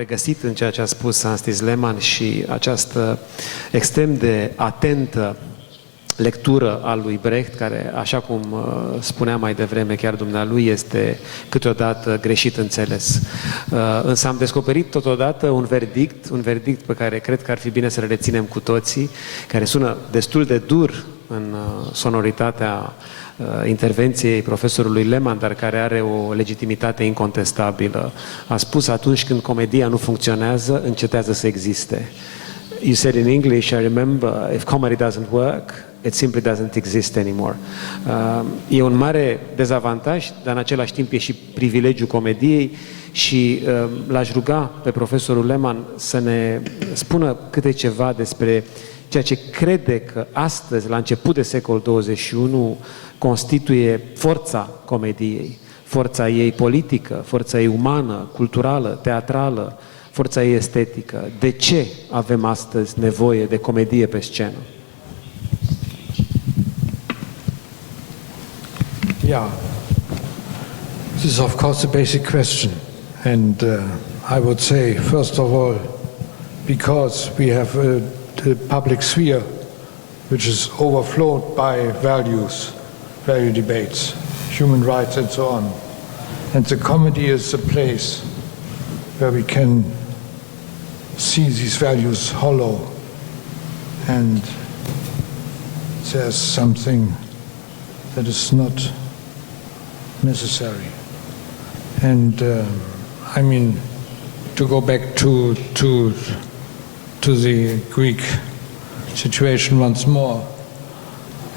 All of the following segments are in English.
regăsit în ceea ce a spus Hans-Thies Lehmann și această extrem de atentă lectură a lui Brecht, care, așa cum spunea mai devreme chiar dumnealui, este câteodată greșit înțeles. Însă am descoperit totodată un verdict pe care cred că ar fi bine să-l reținem cu toții, care sună destul de dur în sonoritatea intervenției profesorului Lehmann, dar care are o legitimitate incontestabilă. A spus: atunci când comedia nu funcționează, încetează să existe. You said in English, I remember, if comedy doesn't work, it simply doesn't exist anymore. E un mare dezavantaj, dar în același timp e și privilegiul comediei și l-aș ruga pe profesorul Lehmann să ne spună câte ceva despre ceea ce crede că astăzi, la început de secol 21, constituie forța comediei, forța ei politică, forța ei umană, culturală, teatrală, forța ei estetică. De ce avem astăzi nevoie de comedie pe scenă? Yeah, this is of course a basic question, and I would say, first of all, because we have a public sphere which is overflowed by value debates, human rights and so on, and the comedy is a place where we can see these values hollow, and there's something that is not necessary. And I mean, to go back to the Greek situation once more,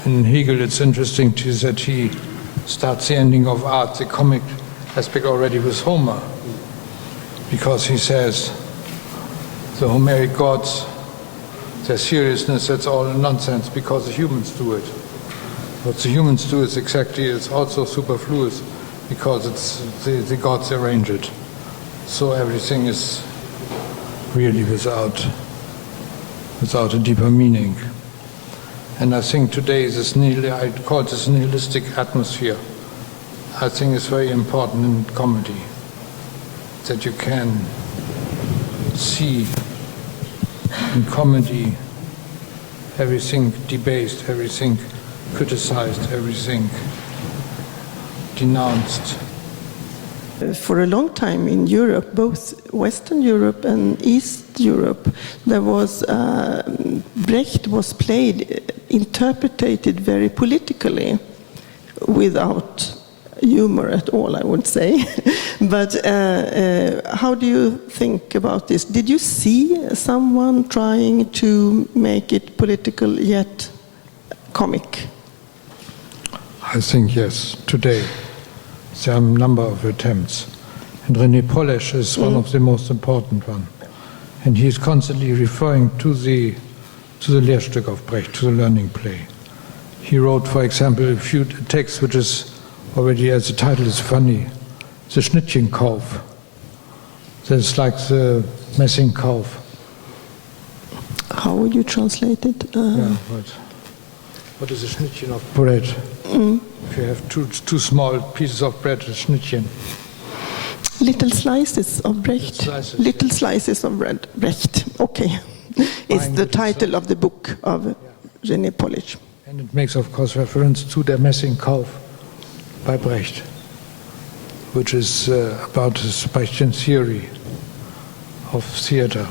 in Hegel it's interesting that he starts the ending of art, the comic aspect, already with Homer, because he says the Homeric gods, their seriousness, that's all nonsense because the humans do it. What the humans do is exactly, it's also superfluous because it's the gods arrange it. So everything is really without a deeper meaning. And I think today I call this nihilistic atmosphere. I think it's very important in comedy that you can see in comedy everything debased, everything criticized, everything denounced. For a long time in Europe, both Western Europe and East Europe, there was Brecht was played, interpreted very politically, without humor at all, I would say. But how do you think about this? Did you see someone trying to make it political yet comic? I think yes, today. There are a number of attempts. And René Polish is one of the most important ones. And he is constantly referring to the Lehrstück of Brecht, to the learning play. He wrote, for example, a few texts which is already, as the title is funny, the Schnittchenkauf. That's like the Messingkauf. How would you translate it? Yeah, right. What is a Schnittchen of bread? If you have two small pieces of bread, a Schnittchen. Little slices of Brecht. Little slices of bread. Brecht. Okay. It's the title of the book of René Polish. And it makes, of course, reference to Der Messingkauf by Brecht, which is about the Brechtian theory of theater.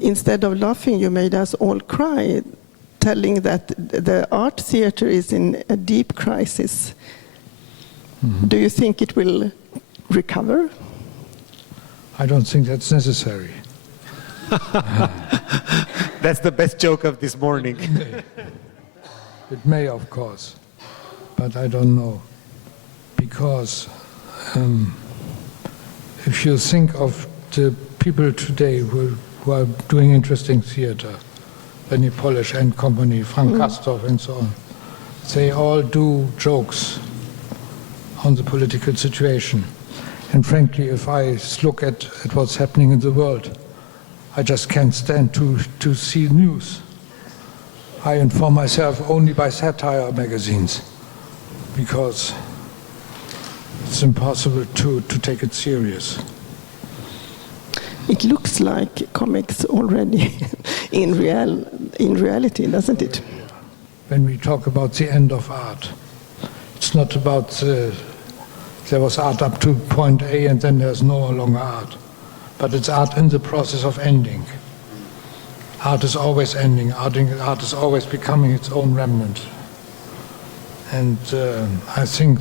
Instead of laughing, you made us all cry, telling that the art theater is in a deep crisis. Do you think it will recover? I don't think that's necessary. That's the best joke of this morning. It may, of course, but I don't know. Because if you think of the people today who are doing interesting theater, René Polish and company, Frank Castorf and so on, they all do jokes on the political situation. And frankly, if I look at what's happening in the world, I just can't stand to see news. I inform myself only by satire magazines because it's impossible to take it serious. it looks like comics already in reality, doesn't it? When we talk about the end of art, it's not about there was art up to point A and then there's no longer art, but it's art in the process of ending. Art is always ending. Art is always becoming its own remnant. And I think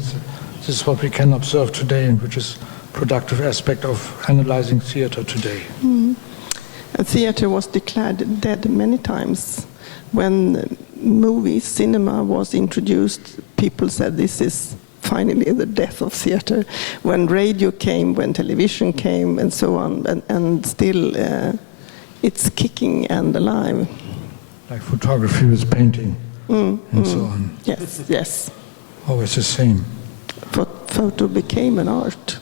this is what we can observe today, and which is a productive aspect of analyzing theater today. Theater was declared dead many times. When movies, cinema was introduced, people said this is finally the death of theater. When radio came, when television came, and so on, and still it's kicking and alive. Like photography with painting and so on. Yes, yes. Always the same. Photo became an art.